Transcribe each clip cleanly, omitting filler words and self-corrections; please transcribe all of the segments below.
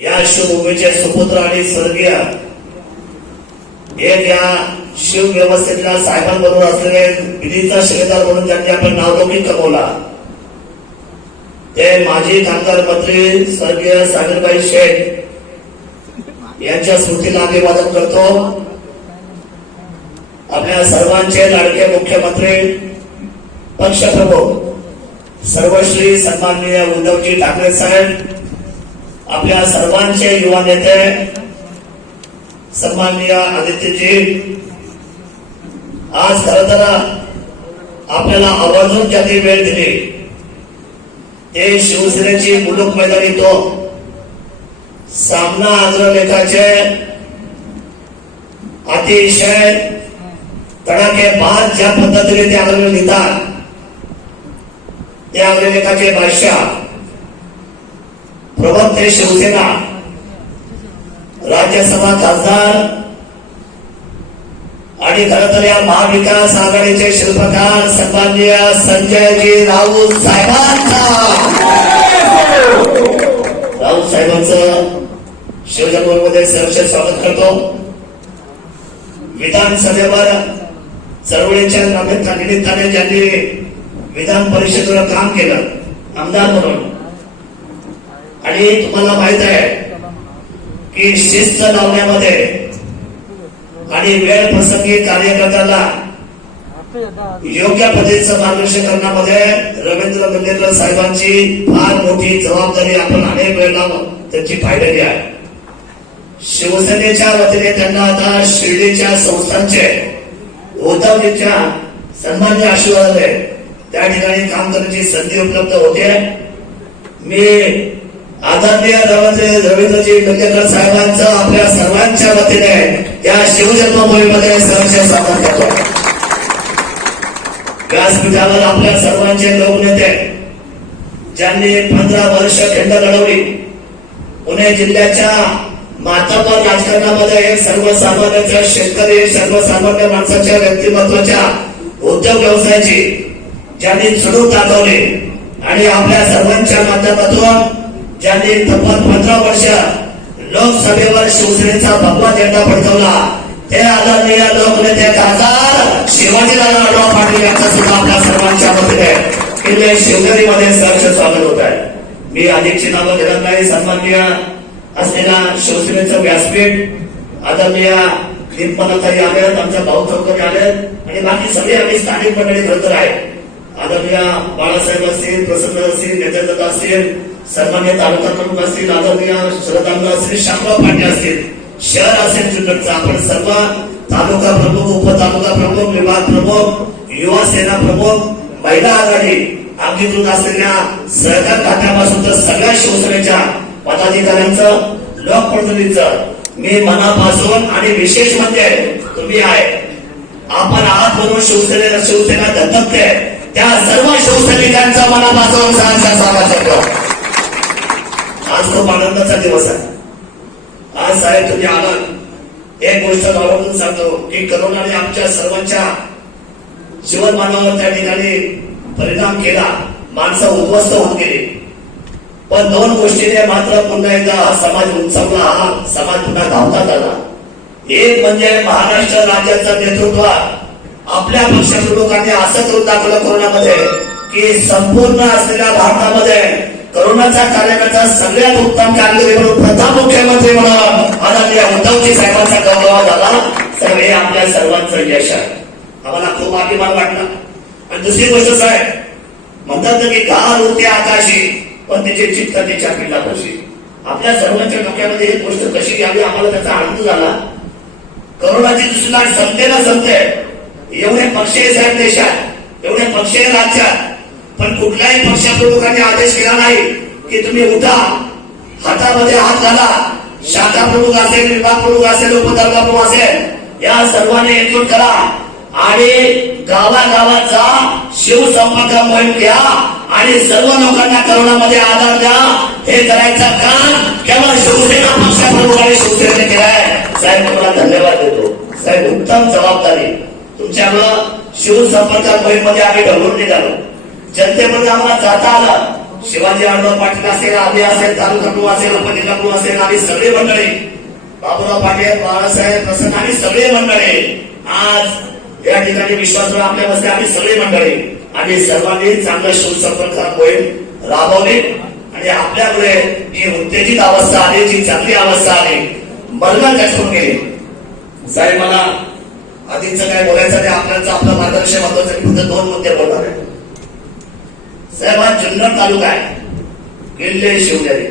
या शिवभूमीचे सुपुत्र आणि स्वर्गीय एक या शिव व्यवस्थेतल्या साहेबांबरोबर असलेले विधीचा शिलेदार म्हणून त्यांनी आपण नावलौकिक कमवला ते माजी कामगार मंत्री स्वर्गीय सागरबाई शेठ यांच्या स्मृतीला अभिवादन करतो। आपल्या सर्वांचे लाडके मुख्यमंत्री पक्षप्रमुख सर्वश्री सन्माननीय उद्धवजी ठाकरे साहेब, आपल्या सर्वांचे युवा नेते सन्माननीय आदित्यजी, आज खरं तर आपल्याला आवर्जून ज्यांनी वेळ दिली ते शिवसेनेची मुलुक मैदानी तो सामना अग्रलेखाचे अतिशय तडाखेबाज ज्या पद्धतीने ते अग्रलेख लिहितात ते अग्रलेखाचे बादशाह प्रवक्ते शिवसेना राज्यसभा खासदार आणि खरं तर या महाविकास आघाडीचे शिल्पकार सन्माननीय संजयजी राऊत साहेबांचा राऊत साहेबांचं शिवजन्मभूमीमध्ये सहर्ष स्वागत करतो। विधानसभेवर चळवळीच्या निमित्ताने ज्यांनी विधान परिषदेवर काम केलं आमदार म्हणून, आणि तुम्हाला माहित आहे की शिस्त लावण्यामध्ये आणि वेळ प्रसंगी कार्यकर्त्याला योग्य पद्धतीचं मार्गदर्शन करण्यामध्ये रवींद्र मिल्लेकर साहेबांची फार मोठी जबाबदारी आपण अनेक वेळेला त्यांची पाहिलेली आहे। शिवसेनेच्या वतीने त्यांना आता शिर्डीच्या संस्थांचे उद्धवजींच्या सन्मान्य आशीर्वादाने त्या ठिकाणी काम करण्याची संधी उपलब्ध होते। मी आदरणीय रवींद्रजी मिल्लेकर साहेबांचं आपल्या सर्वांच्या वतीने या शिवजन्मभूमीमध्ये सहर्ष स्वागत करतो। व्यासपीठावर आपल्या सर्वांचे लोकनेते ज्यांनी 15 वर्ष खंड लढवली, पुणे जिल्ह्याच्या मातबर राजकारणामध्ये एक सर्वसामान्य शेतकरी सर्वसामान्य माणसाच्या व्यक्तिमत्वाच्या उद्योग व्यवसायाची ज्यांनी चढून दाखवली आणि आपल्या सर्वांच्या माध्यमातून ज्यांनी तब्बल 15 वर्ष लोकसभेवर शिवसेनेचा भगवा झेंडा फडकवला ते आदरणीय लोकनेते खासदार शिवाजीराव पाटील यांचं सुद्धा आपल्या सर्वांच्या वतीने किल्ले शिवनेरीमध्ये सहर्ष स्वागत होत आहे। मी अधिकची नावं घेणार नाही। सन्माननीय असलेला शिवसेनेचं व्यासपीठ आदरणीय दीपमालाताई आलेत, आमच्या भाऊ चौकरी आलेत आणि बाकी सगळे आम्ही स्थानिक मंडळी खरं आहे। आदरणीय बाळासाहेब असतील, प्रसन्न असतील, नेतेंद्र असतील, सन्मान्य तालुका प्रमुख असतील, आदरणीय शरदांना असतील, शामराव पांडे असतील, शहर असेल जुन्नरचा, आपण सर्व तालुका प्रमुख, उपतालुका प्रमुख, विभाग प्रमुख, युवा सेना प्रमुख, महिला आघाडी अंगीकृत असलेल्या सहकार खात्यापासून तर सगळ्या शिवसेनेच्या पदाधिकाऱ्यांचं, लोकप्रतिनिधींचं मी मनापासून आणि विशेष म्हणजे तुम्ही आहे आपण आहात म्हणून शिवसेना दत्तकते त्या सर्व शिवसैनिकांचं मनापासून सहर्ष स्वागत करतो। आज खूप आनंदाचा दिवस आहे। आज साहेब तुम्ही आलात, एक गोष्ट आवर्जून सांगतो की करोनाने आमच्या सर्वांच्या जीवनमानावर त्या ठिकाणी परिणाम केला, माणसं उद्ध्वस्त होत गेली, पण 2 गोष्टीने मात्र पुन्हा एकदा हा समाज उंचावला, हा समाज पुन्हा धावता आला। एक म्हणजे महाराष्ट्र राज्याचं नेतृत्व आपल्या पक्षप्रमुखांनी असं करून दाखवलं कोरोनामध्ये की संपूर्ण असलेल्या भारतामध्ये कोरोनाचा कार्यकर्ता सगळ्यात उत्तम कामगिरी म्हणून प्रथम मुख्यमंत्री म्हणून आदरणीय उद्धवजी साहेबांचा गौरव झाला। तर हे आपल्या सर्वांचं यश आहे, आम्हाला खूप अभिमान वाटला। आणि दुसरी गोष्ट साहेब म्हणतात की गार उडते आकाशी पण तिचे चित्त तिच्या पिंडापाशी। आपल्या सर्वांच्या डोक्यामध्ये ही गोष्ट कशी यावी आम्हाला त्याचा आनंद झाला। कोरोनाची दुसरी लाट संपते ना संपते, एवढे पक्ष साहेब देशात, एवढे पक्ष राज्यात, पण कुठल्याही पक्षप्रमुखांनी आदेश केला नाही की तुम्ही उठा, हातामध्ये हात घाला, शाखा प्रमुख असेल, विभाग प्रमुख असेल, उपतालुका प्रमुख असेल, या सर्वांनी एकजूट करा आणि गावागावात जा, शिवसंपर्क मोहीम घ्या आणि सर्व लोकांना करोनामध्ये आधार द्या। हे करायचं काम केवळ शिवसेना पक्षप्रमुख आणि शिवसेनेने केलाय। साहेब तुम्हाला धन्यवाद देतो साहेब, उत्तम जबाबदारी तुमच्यामुळं शिवसंपर्क मोहीम मध्ये आम्ही ढवळून निघालो, जनतेमध्ये आम्हाला जाता आलं, शिवाजी आढळराव पाटील असेल, आम्ही असेल, तालुका प्रमुख असेल, उपजिल्हा प्रमुख असेल, आम्ही सगळे मंडळी, बाबूराव पाटील, बाळासाहेब प्रसन्न, आम्ही सगळे मंडळी आज या ठिकाणी विश्वासराव आपल्या बसले, आम्ही सगळे मंडळी आम्ही सर्वांनी चांगलं शिवसंपर्क मोहीम राबवली आणि आपल्यामुळे जी उत्तेजित अवस्था आली, जी चांगली अवस्था आली, मरण कठून गेली. साहेब मला आधीचं काय बोलायचं नाही, आपलं मार्गदर्शन महत्वाचं आहे. फक्त 2 मुद्दे बोलणार आहे. साहेब हा जुन्नर तालुका आहे, किल्ले शिवनेरी.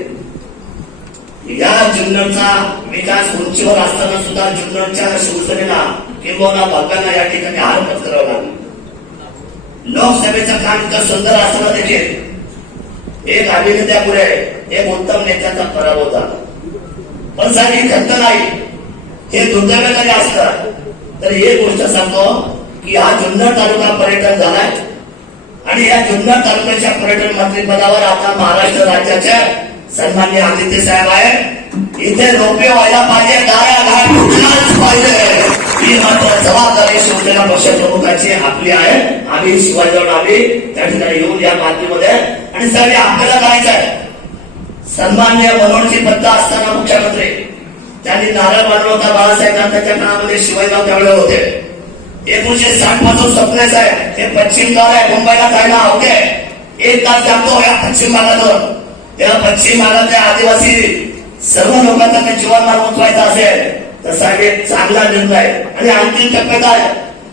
या जुन्नरचा विकास उंचीवर असताना सुद्धा जुन्नरच्या शिवसेनेला किंबहुना भक्तांना या ठिकाणी हार पत्करावं लागलं. लोकसभेचं काम इतकं सुंदर असताना देखील एक अभिनेत्यापुढे एक उत्तम नेत्याचा पराभव झाला. पण साहेब ही खंत नाही, हे दुर्दैव जरी असतं तर एक गोष्ट सांगतो की हा जुन्नर तालुका पर्यटन झालाय आणि या जुन्नर तालुक्याच्या पर्यटन मंत्रिपदावर आता महाराष्ट्र राज्याच्या सन्माननीय आदित्य साहेब आहे. इथे रोपे व्हायला पाहिजे, गाड्या घाट उचलाच पाहिजे, ही मात्र जबाबदारी शिवसेना पक्ष प्रमुखांची आपली आहे. आम्ही शिवाजीराव आम्ही त्या ठिकाणी येऊन या मातीमध्ये आणि सगळे आपल्याला करायचं आहे. सन्माननीय मनोहरजी पत्ता असताना मुख्यमंत्री त्यांनी नारळ मांडला होता बाळासाहेब त्यांच्या काळामध्ये, शिवाजीराव त्यावेळेला होते. 1960 पासून स्वप्नेच आहे हे पश्चिम द्वार आहे, मुंबईला जायला आवडे 1 तास लागतो या पश्चिम भागातून. या पश्चिम भागातल्या आदिवासी सर्व लोकांचा काही जीवनमान उंचवायचा असेल तर साहेब एक चांगला निर्णय आणि अंतिम टप्प्यात आहे.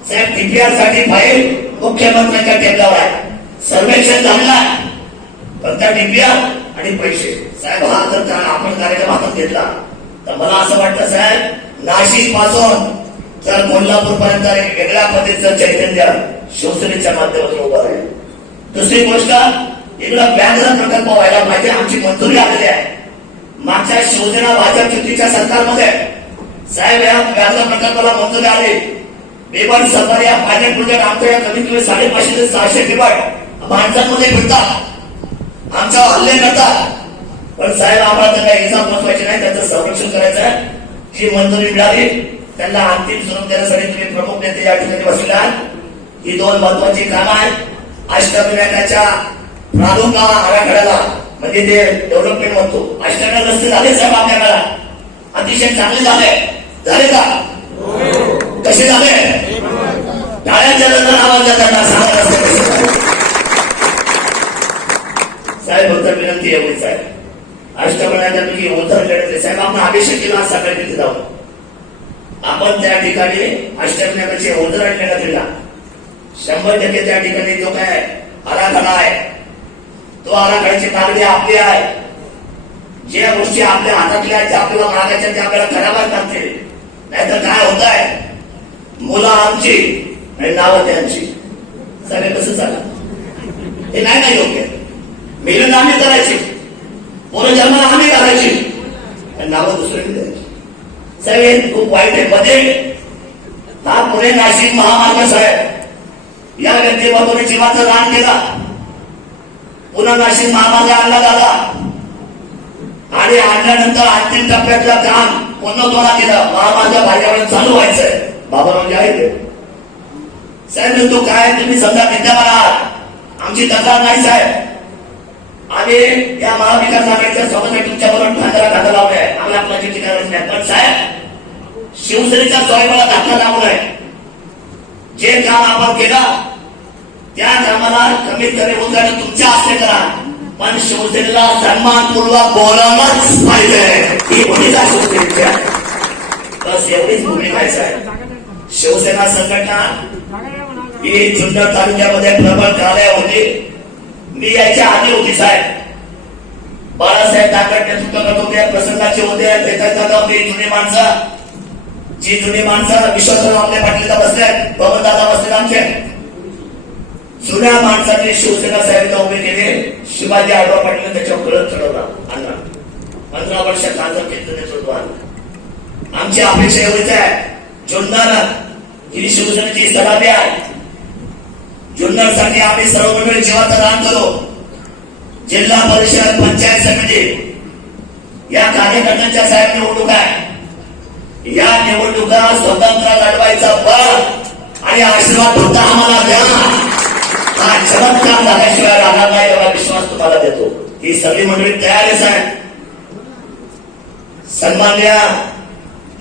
साहेब डीपीआर साठी फाईल मुख्यमंत्र्यांच्या टेबलावर आहे, सर्वेक्षण झालेला आहे, पण त्या डीपीआर आणि पैसे साहेब हा जर आपण कार्यक्रम हातात घेतला तर मला असं वाटतं साहेब नाशिक पासून तर कोल्हापूर पर्यंत एक वेगळ्या पद्धतीचं चैतन्य शिवसेनेच्या माध्यमातून उभं राहील. दुसरी गोष्ट इकडं व्याघ्र प्रकल्प व्हायला पाहिजे, आमची मंजुरी आलेली आहे. मागच्या शिवसेना भाजप युतीच्या सरकारमध्ये साहेब या व्याघ्र प्रकल्पाला मंजुरी आली. बिबट सफारी या पायलट प्रोजेक्ट आमच्या या कमीत कमी 550 ते 600 बिबट माणसांमध्ये फिरतात, आमच्यावर हल्ले करतात. पण साहेब आम्हाला तर काही इजा पोहोचवायची नाही, त्याचं संरक्षण करायचं आहे. जी मंजुरी मिळाली त्यांना अंतिम स्वरूप देण्यासाठी तुम्ही प्रमुख नेते या ठिकाणी बसले आहात. ही 2 महत्वाची कामं आहेत. अष्टविनायकाच्या प्रादुर्भाव आराखड्याला म्हणजे ते डेव्हलपमेंट म्हणतो, अष्टविनायक रस्ते झाले साहेब आपल्या काळात, अतिशय चांगले झाले का? कसे झाले? टाळ्यांच्या नंतर आवाज देताना साहेब होतं विनंती एवढीच आहे. अष्टविनायकाच्या तुम्ही उदाहरण देण्याचे साहेब आपण अभिषेक केला सकाळी तिथे जाऊन आपण त्या ठिकाणी अष्टविनायकाचे उदाहरण देण्यात दिला. 100% त्या ठिकाणी जो काय आराखडा आहे तो आराखड्याची मागणी आपली आहे. ज्या गोष्टी आपल्या हातातल्या आहेत त्या आपल्याला मागायच्या त्या आपल्याला कराव्याच लागतील. नाहीतर काय होत आहे, मुलं आमची आणि नावं त्यांची, सगळे कसं चाललं हे नाही योग्य. मिलन आम्ही करायची, पोरं जन्माला आम्ही करायची आणि नावं दुसऱ्याने द्यायची. साहेब खूप वाईट आहे. मध्ये हा पुणे नाशिक महामार्ग साहेब या व्यक्तिमत्वाने जीवाचं दान केला, पुन्हा नाशिक महामार्ग आणला झाला आणि आणल्यानंतर अंतिम टप्प्यातलं काम पूर्णत्वाला केलं. महामार्ग भाज्यावर चालू व्हायचंय. बाबाराव जे आहे साहेब तो काय तुम्ही समजा विद्यमान आहात, आमची तक्रार नाही साहेब. आम्ही या महाविकास आघाडीच्या स्वागतासाठी तुमच्याबरोबर ठाकरा लावले आहे, आम्हाला आपल्याची ठिकाण नाही. पण साहेब शिवसेनेच्या स्वाभिमानाला धक्का लागू नये. जे काम आपण केलं त्या कामाला कमीत कमी उद्घाटन तुमच्या हस्ते करा, पण शिवसेनेला सन्मानपूर्वक बोलावलंच पाहिजे. ही भूमिका शिवसेनेची, बस एवढीच भूमिका आहे साहेब. शिवसेना संघटना ही जुन्नर तालुक्यामध्ये प्रबळ कार्य होती. मी याच्या आधी होती साहेब. बाळासाहेब ठाकरे नेतृत्व करत होते, प्रसंगाचे होते, त्याच्यात होती जुनी माणसं. जी जुनी माणसं विश्वासराव आपल्या पाटीलला बसले, बबनदादा बसले आमचे. जुन्या माणसांनी शिवसेना साहेबला उभे केले. शिवाजी आढळराव पाटील त्याच्यावर कळत चढवला अण्णा 15 वर्ष खासदार केंद्र नेतृत्व आलं. आमची अपेक्षा एवढीच आहे, जुन्नर ही शिवसेनेची सलामी आहे. जुन्नरसाठी आम्ही सर्व मंडळी जीवाचं दान करू. जिल्हा परिषद पंचायत समिती या कार्यकर्त्यांच्या साहेब निवडणूक आहे. या निवडणुका स्वतंत्र लढवायचा बळ आणि आशीर्वाद फक्त आम्हाला द्या. हा चमत्कार झाल्याशिवाय राहणार नाही एवढा विश्वास तुम्हाला देतो. ही सगळी मंडळी तयारच आहे. सन्मान्य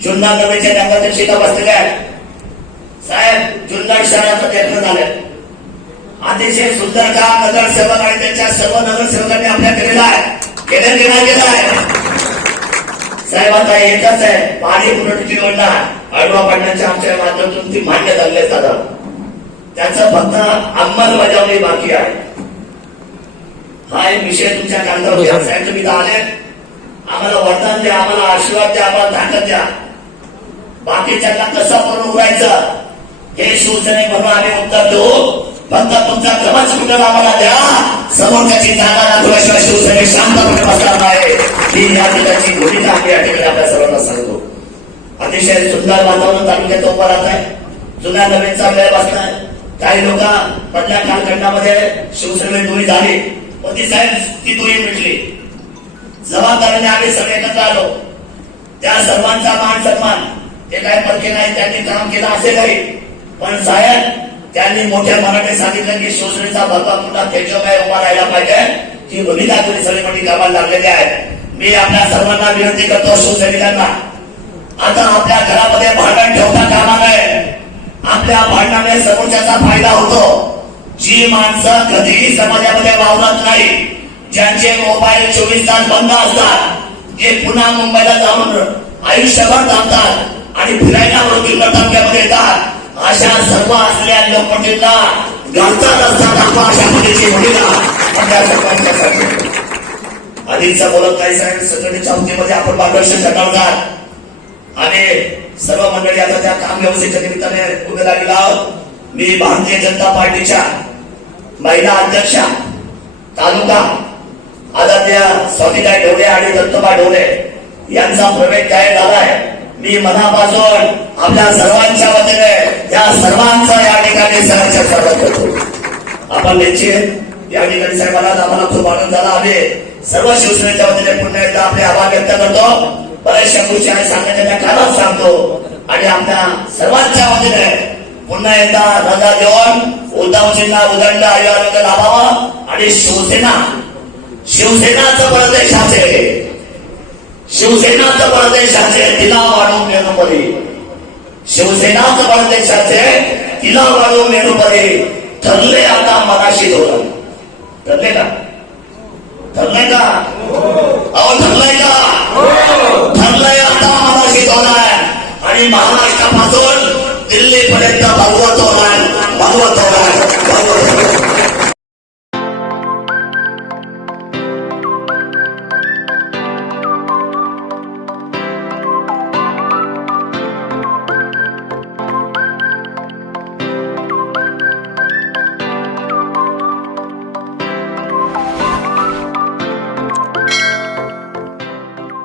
जुन्नर नगरचे नगराध्यक्ष इथं बसलेले आहेत. साहेब जुन्नर शहराचं देखणं झालं. अतिशय सुंदर काम नगरसेवक आणि त्यांच्या सर्व नगरसेवकांनी आपल्या केलेला आहे. केला आहे साहेब. आता एकच आहे, पाणी पुरवठ्याची योजना आडवा पाडण्याच्या आमच्या माध्यमातून ती मान्य झाले दादा. त्याचं फक्त अंमलबजावणी बाकी आहे. हा एक विषय तुमच्या कानावर घ्या. साहेब तुम्ही आले, आम्हाला वरदान द्या, आम्हाला आशीर्वाद द्या, आम्हाला ताकद द्या. बाकीच्यांना कसं करून उघडायचं हे शिवसेने म्हणून आम्ही उत्तर देऊ. फक्त तुमचा क्रमांक कुठं आम्हाला द्या. समोरच्याची जागा दाखवल्याशिवाय शिवसेने शांतपणे बसणार नाही. ही या ठिकाणी भूमिका आम्ही या ठिकाणी आपल्या सर्वांना सांगतो. अतिशय सुंदर वातावरण तालुक्यात उभं राहत आहे. जुन्या नवीनचा वेळ बसलाय. काही लोक मधल्या कालखंडामध्ये शिवसेनेमध्ये दुरी झाली होती साहेब, ती दुरी मिटली. जबाबदारीने आम्ही सगळे एकत्र आलो. त्या सर्वांचा मान सन्मान ते काही परके नाही, त्यांनी काम केलं असे काही. पण साहेब त्यांनी मोठ्या मनाने सांगितलं की शिवसेनेचा भरता पुन्हा तेजोमय उभा राहायला पाहिजे. ही भूमिका तुम्ही सगळी मोठी कामाला लागलेली आहे. मी आपल्या सर्वांना विनंती करतो शिवसैनिकांना, आता आपल्या घरामध्ये भांडण ठेवता कामा नये. आपल्या भांडणाने समोरच्याचा फायदा होतो. जी माणसं कधीही समाजामध्ये वावरत नाही, ज्यांचे मोबाईल 24 तास बंद असतात, जे पुन्हा मुंबईला जाऊन आयुष्यभर थांबतात आणि फिरायला जुन्नर तालुक्यामध्ये येतात, अशा सर्व असलेल्या लोकपतींना घरचा रस्ता दाखवा. अशा पद्धतीची भूमिका आपल्या सर्वांच्या आधीचा बोलत नाही साहेब. संघटनेच्या वतीमध्ये आपण मार्गदर्शन करणार आणि सर्व मंडळी आता त्या काम व्यवस्थेच्या निमित्ताने उभे लागलेला आहोत. मी भारतीय जनता पार्टीच्या महिला अध्यक्षा तालुका आदरणीय स्वामीताई ढोले आणि दत्तोबा ढोले यांचा प्रवेश जाहीर झाला आहे. मी मनापासून आपल्या सर्वांच्या वतीने या सर्वांचा या ठिकाणी सहर्ष स्वागत करतो. आपण निश्चित या ठिकाणी साहेबांना आम्हाला खूप आनंद झाला. आम्ही सर्व शिवसेनेच्या वतीने पुन्हा एकदा आपले आभार व्यक्त करतो. बऱ्याचशा गोष्टी आणि सांगण्याच्या कानात सांगतो आणि आपल्या सर्वांच्या वतीने पुन्हा एकदा रजा देऊन उद्धवजींना उदंड आयुर्वेद लाभावा आणि शिवसेनाचं परदेशाचे तिला वाढवून मेणूपरी. शिवसेनाचं परदेशाचे तिला वाढवून मेणूपरी. ठरले आता मनाशी धोरण. ठरले का? ठरलंय का? अहो ठरलंय का? ठरलंय आता मनाशी धोरण. आणि महाराष्ट्रापासून दिल्लीपर्यंत भगवत धोरण.